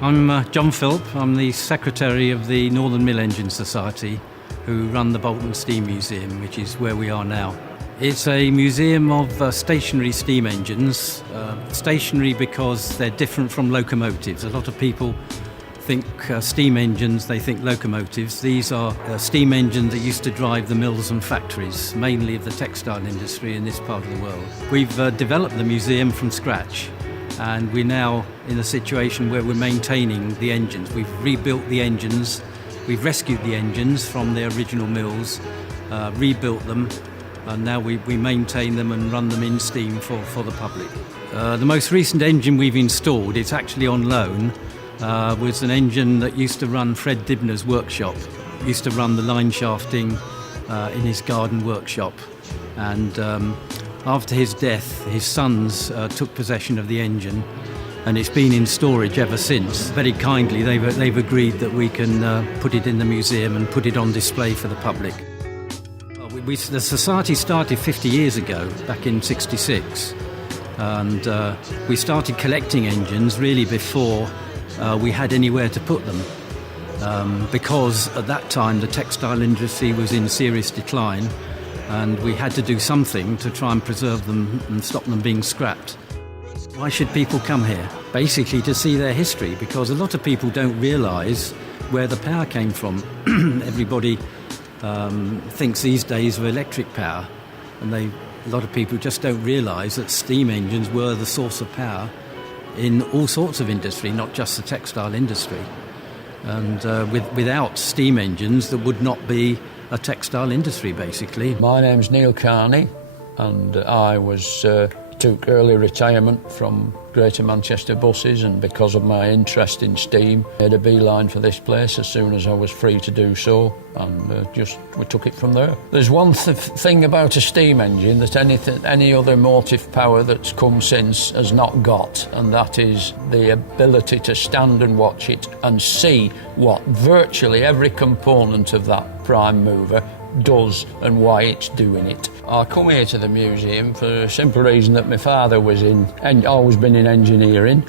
I'm John Philp. I'm the secretary of the Northern Mill Engine Society, who run the Bolton Steam Museum, which is where we are now. It's a museum of stationary steam engines. Stationary because they're different from locomotives. A lot of people think steam engines, they think locomotives. These are steam engines that used to drive the mills and factories, mainly of the textile industry in this part of the world. We've developed the museum from scratch, and we're now in a situation where we're maintaining the engines. We've rebuilt the engines, we've rescued the engines from their original mills, rebuilt them, and now we maintain them and run them in steam for the public. The most recent engine we've installed, it's actually on loan, was an engine that used to run Fred Dibner's workshop. Used to run the line shafting in his garden workshop, and after his death his sons took possession of the engine, and it's been in storage ever since. Very kindly they've agreed that we can put it in the museum and put it on display for the public. The society started 50 years ago, back in '66, and we started collecting engines really before we had anywhere to put them, because at that time the textile industry was in serious decline, and we had to do something to try and preserve them and stop them being scrapped. Why should people come here? Basically to see their history, because a lot of people don't realise where the power came from. Everybody thinks these days of electric power, and a lot of people just don't realise that steam engines were the source of power in all sorts of industry, not just the textile industry. And without steam engines there would not be a textile industry, basically. My name's Neil Carney, and I took early retirement from Greater Manchester Buses, and because of my interest in steam, made a beeline for this place as soon as I was free to do so, and we took it from there. There's one thing about a steam engine that any other motive power that's come since has not got, and that is the ability to stand and watch it and see what virtually every component of that prime mover does and why it's doing it. I come here to the museum for a simple reason that my father was always been in engineering,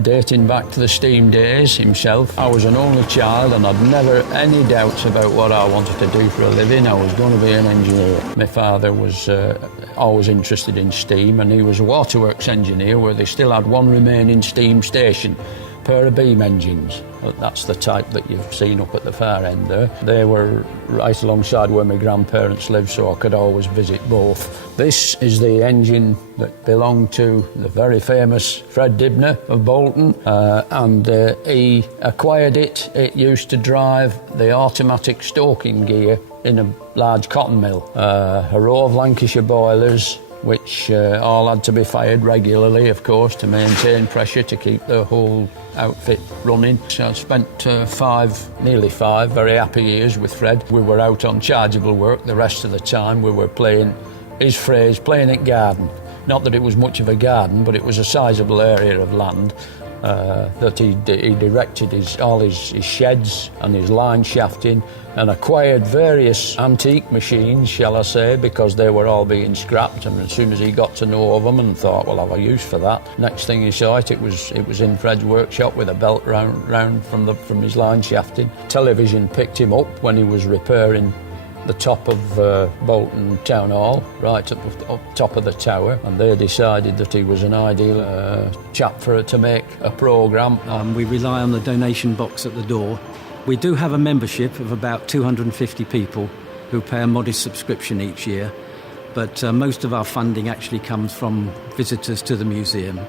dating back to the steam days himself. I was an only child and I'd never any doubts about what I wanted to do for a living. I was going to be an engineer. My father was always interested in steam, and he was a waterworks engineer where they still had one remaining steam station, pair of beam engines. That's the type that you've seen up at the far end there. They were right alongside where my grandparents lived, so I could always visit both. This is the engine that belonged to the very famous Fred Dibner of Bolton, and he acquired it. It used to drive the automatic stoking gear in a large cotton mill. A row of Lancashire boilers, which all had to be fired regularly, of course, to maintain pressure, to keep the whole outfit running. So I spent nearly five very happy years with Fred. We were out on chargeable work. The rest of the time we were playing, his phrase, playing at garden. Not that it was much of a garden, but it was a sizable area of land that he erected all his sheds and his line shafting, and acquired various antique machines, shall I say, because they were all being scrapped. And as soon as he got to know of them and thought, well, I've a use for that, next thing he saw it was in Fred's workshop with a belt round from his line shafting. Television picked him up when he was repairing the top of Bolton Town Hall, right up top of the tower, and they decided that he was an ideal chap to make a programme. We rely on the donation box at the door. We do have a membership of about 250 people who pay a modest subscription each year, but most of our funding actually comes from visitors to the museum.